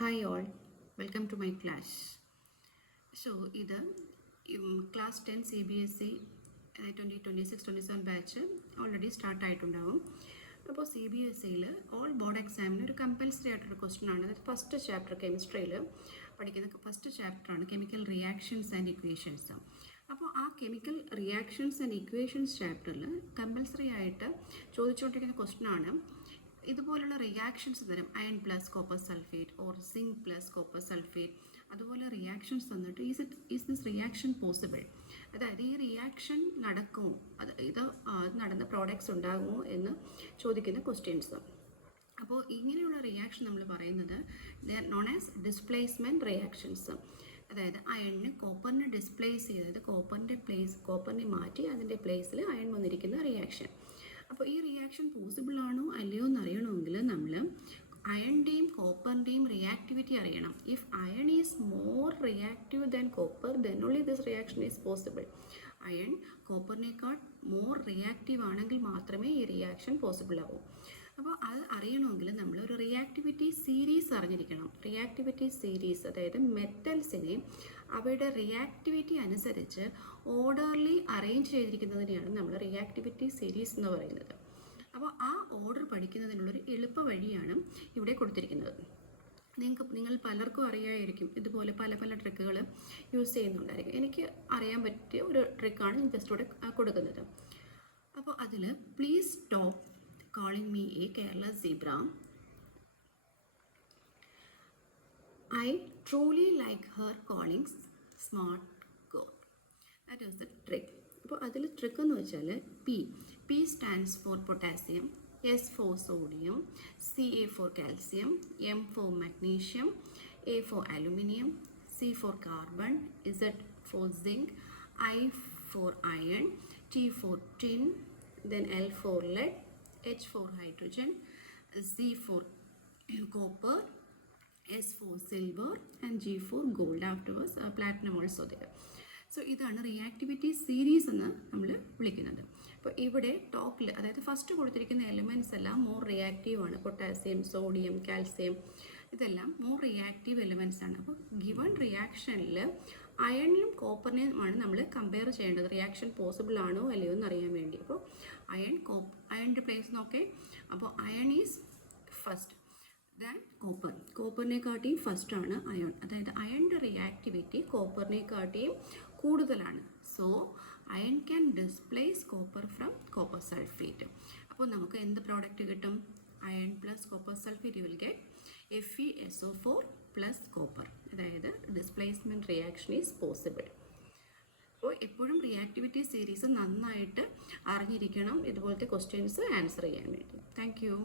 Hi all, welcome to my class. So, ഇത് class 10 CBSE 2026-27 batch already start ആയിട്ടുണ്ടാവും. അപ്പോൾ CBSEയിൽ all board എക്സാമിന് ഒരു കമ്പൽസറി ആയിട്ടൊരു ക്വസ്റ്റൻ ആണ്. അതായത് ഫസ്റ്റ് ചാപ്റ്റർ കെമിസ്ട്രിയിൽ പഠിക്കുന്ന ഫസ്റ്റ് ചാപ്റ്ററാണ് കെമിക്കൽ റിയാക്ഷൻസ് ആൻഡ് ഇക്വേഷൻസ്. അപ്പോൾ ആ കെമിക്കൽ റിയാക്ഷൻസ് ആൻഡ് ഇക്വേഷൻസ് ചാപ്റ്ററിൽ കമ്പൽസറി ആയിട്ട് ചോദിച്ചുകൊണ്ടിരിക്കുന്ന ക്വസ്റ്റൻ ആണ് ഇതുപോലുള്ള റിയാക്ഷൻസ് തരും. Iron plus copper sulphate or zinc plus copper sulphate, അതുപോലെ റിയാക്ഷൻസ് തന്നിട്ട് ഈസ് ദിസ് റിയാക്ഷൻ പോസിബിൾ, അതായത് ഈ റിയാക്ഷൻ നടക്കുമോ, ഇത് നടന്ന പ്രോഡക്ട്സ് ഉണ്ടാകുമോ എന്ന് ചോദിക്കുന്ന ക്വസ്റ്റ്യൻസ്. അപ്പോൾ ഇങ്ങനെയുള്ള റിയാക്ഷൻ നമ്മൾ പറയുന്നത് they are known as displacement reactions. അതായത് അയണിന് കോപ്പറിനെ ഡിസ്പ്ലേസ് ചെയ്ത്, അതായത് കോപ്പറിനെ മാറ്റി അതിൻ്റെ പ്ലേസിൽ അയൺ വന്നിരിക്കുന്ന റിയാക്ഷൻ. അപ്പോൾ ഈ റിയാക്ഷൻ പോസിബിൾ ആണോ അല്ലയോ എന്ന് അറിയണമെങ്കിൽ നമ്മൾ അയണിൻ്റെയും കോപ്പറിൻ്റെയും റിയാക്ടിവിറ്റി അറിയണം. If iron is more reactive than copper then only this reaction is possible. Iron കോപ്പറിനേക്കാൾ മോർ റിയാക്റ്റീവ് ആണെങ്കിൽ മാത്രമേ ഈ റിയാക്ഷൻ പോസിബിൾ ആവൂ. അപ്പോൾ അത് അറിയണമെങ്കിൽ നമ്മൾ ഒരു റിയാക്ടിവിറ്റി സീരീസ് അറിഞ്ഞിരിക്കണം. റിയാക്ടിവിറ്റി സീരീസ് അതായത് മെറ്റൽസിനെ അവയുടെ റിയാക്ടിവിറ്റി അനുസരിച്ച് ഓർഡർലി അറേഞ്ച് ചെയ്തിരിക്കുന്നതിനെയാണ് നമ്മൾ റിയാക്ടിവിറ്റി സീരീസ് എന്ന് പറയുന്നത്. അപ്പോൾ ആ ഓർഡർ പഠിക്കുന്നതിനുള്ളൊരു എളുപ്പ വഴിയാണ് ഇവിടെ കൊടുത്തിരിക്കുന്നത്. നിങ്ങൾ പലർക്കും അറിയാമായിരിക്കും, ഇതുപോലെ പല പല ട്രിക്കുകൾ യൂസ് ചെയ്യുന്നുണ്ടായിരിക്കും. എനിക്ക് അറിയാൻ പറ്റിയ ഒരു ട്രിക്കാണ് ഞാൻ ജസ്റ്റ് ഇവിടെ കൊടുക്കുന്നത്. അപ്പോൾ അതിൽ please stop calling me a careless zebra. I truly like her calling smart girl. That is the trick. അപ്പോൾ അതിൽ ട്രിക്ക് എന്ന് വെച്ചാൽ P stands for potassium, S for sodium, Ca for calcium, M for magnesium, A for aluminium, C for carbon, Z for zinc, I for iron, T for tin, then L for lead, H for hydrogen, C for copper, S for silver and G for gold. Afterwards platinum also there. So ഇതാണ് reactivity series എന്ന് നമ്മൾ വിളിക്കുന്നത്. അപ്പോൾ ഇവിടെ ടോപ്പിൽ അതായത് first കൊടുത്തിരിക്കുന്ന elements എല്ലാം മോർ റിയാക്റ്റീവ് ആണ്. പൊട്ടാസ്യം, സോഡിയം, കാൽസ്യം ഇതെല്ലാം മോർ റിയാക്റ്റീവ് എലിമെൻറ്റ്സ് ആണ്. അപ്പോൾ ഗിവൺ റിയാക്ഷനിൽ അയണിലും കോപ്പറിനെയുമാണ് നമ്മൾ കമ്പയർ ചെയ്യേണ്ടത്, റിയാക്ഷൻ പോസിബിൾ ആണോ അല്ലയോ എന്ന് അറിയാൻ വേണ്ടി. അപ്പോൾ അയണിൻ്റെ പ്ലേസ് നോക്കേ. അപ്പോൾ അയൺ ഈസ് ഫസ്റ്റ് ദാൻ കോപ്പറിനെക്കാട്ടിയും ഫസ്റ്റാണ് അയൺ. അതായത് അയണിൻ്റെ റിയാക്ടിവിറ്റി കോപ്പറിനെക്കാട്ടിയും കൂടുതലാണ്. So iron can displace copper from copper sulphate. അപ്പോൾ നമുക്ക് എന്ത് പ്രോഡക്റ്റ് കിട്ടും? Iron plus copper sulphate will get FeSO4 plus copper. അതായത് ഡിസ്പ്ലേസ്മെൻറ്റ് റിയാക്ഷൻ ഈസ് പോസിബിൾ. അപ്പോൾ എപ്പോഴും റിയാക്ടിവിറ്റി സീരീസ് നന്നായിട്ട് അറിഞ്ഞിരിക്കണം ഇതുപോലത്തെ ക്വസ്റ്റ്യൻസ് ആൻസർ ചെയ്യാൻ വേണ്ടി. Thank you.